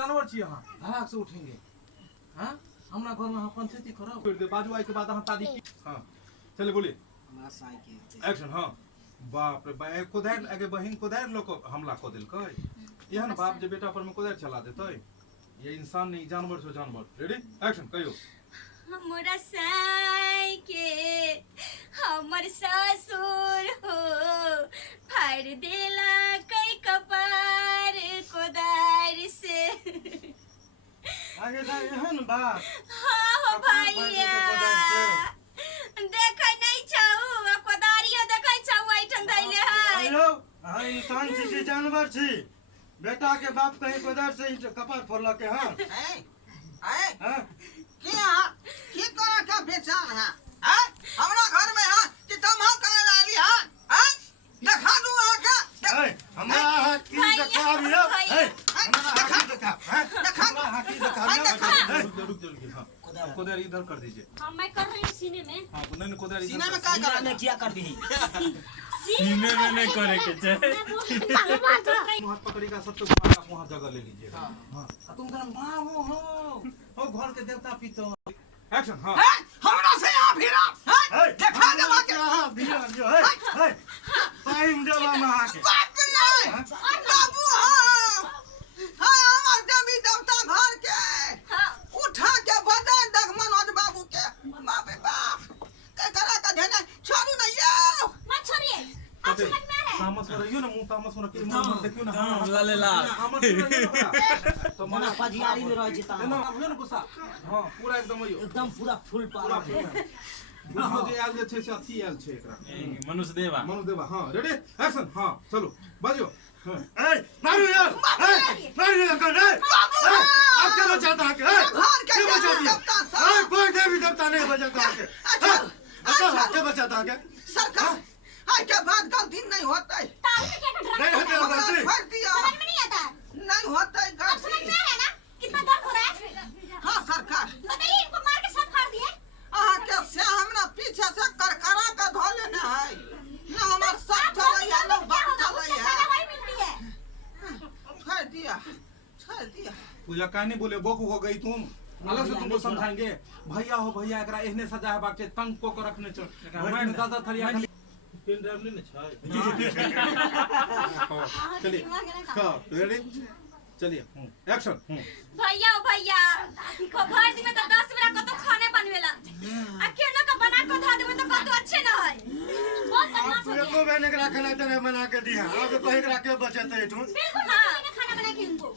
जानवर छी अहाँ हराक से उठेंगे हां हमरा घर में अहाँ पंचायती खराब कर दे बाजू आई के बाद अहाँ तादी हां चले बोलिए हमरा साई के एक्शन हां बाप रे बा कोदार आगे बहिन कोदार लोग हमला क देलकै एहन बाप जे बेटा पर में कोदार चला देतै ये इंसान नहीं जानवर छो जानवर रेडी एक्शन कहियो हमरा साई के हमर ससुर हो फाड़ देला कई कपार कोदार से आगे जा एहन बात हाँ हो भैया देखै नहीं छौ कोदारियो देखै छौ ऐठन धैले है आयो हां इंसान छी कि जानवर छी बेटा के बाप कहीं कोदार से कपार फोड़ला के हां हां की करा का बेचान है हैं हमरा घर में है कि तुम हम करे वाली है हैं देखा दू आके हमरा हाथ की देखा दियो हमरा हाथ की देखा हैं देखा हाथ की देखा रुक जल्दी हां कोदार इधर कर दीजिए हां मैं कर रही हूं सीने में हां नहीं कोदार सीने में क्या कर ने क्या कर दी सीने में नहीं करे के चाहे हाथ पकड़ेगा सब तो आप वहां जगह ले लीजिए हां तुम घर मां हो घर के देवता पितो एक्शन हां हमरा से आ फिरा हैं देखा दे आके हां दियो जो है टाइम देवा में आके बाप रे बाबू हां हमर देवी देवता घर के उठा के बदन देख मनोज बाबू के बाप रे बाप के करा का देना छोड़ू नहीं यो मत छोड़िए आप समझ में आ रहा है तामस में रहियो ना मुंह तामस में रखियो मुंह देखियो ना हां लाले लाल तामस में रहियो तो मना पजियारी में रह जेता ना हो ना गुस्सा हां पूरा एकदम हो एकदम पूरा फुल पारा बुझो जे आल जे छे से अथी आल छे एकरा मनुष्य देवा हां रेडी एक्शन हां चलो बाजियो मारो यार मारो यार कौन है आप क्या बचाता है घर के क्या बचा दिया देवता सब कोई देवी देवता नहीं बचाता है अच्छा क्या बचाता है सरकार आज के बाद गलती नहीं होता है ताल में क्या कर नहीं रहा होता है गलती छोड़ दिया समझ में नहीं आता नहीं होता है अब समझ में गलती आ रहा है ना कितना दर्द हो रहा है हाँ सरकार बताइए इनको मार के सब फाड़ दिए आहा के से हमरा पीछे से करकरा के धो लेने है ना हमार सब चले या ना बात चले सजा है वही मिलती है छोड़ दिया पूजा काहे नहीं बोले बोकू हो गई तुम अलग से तुमको समझाएंगे भैया हो भैया एकरा एहने सजा है बाके तंग को के रखने छ भैया में दादा थलिया खाली पेन ड्राइव नहीं छै चलिए हां रेडी चलिए एक्शन भैया ओ भैया को भर दिन में तो 10 बेरा को तो खाने बनवेला अकेले का बना के धा देबे तो कतो अच्छे न है बहुत बदमाश हो को गया मैंने करा खाना तेरे बना के दिया अब कहीं करा के बचते तू बिल्कुल हां खाना बना के उनको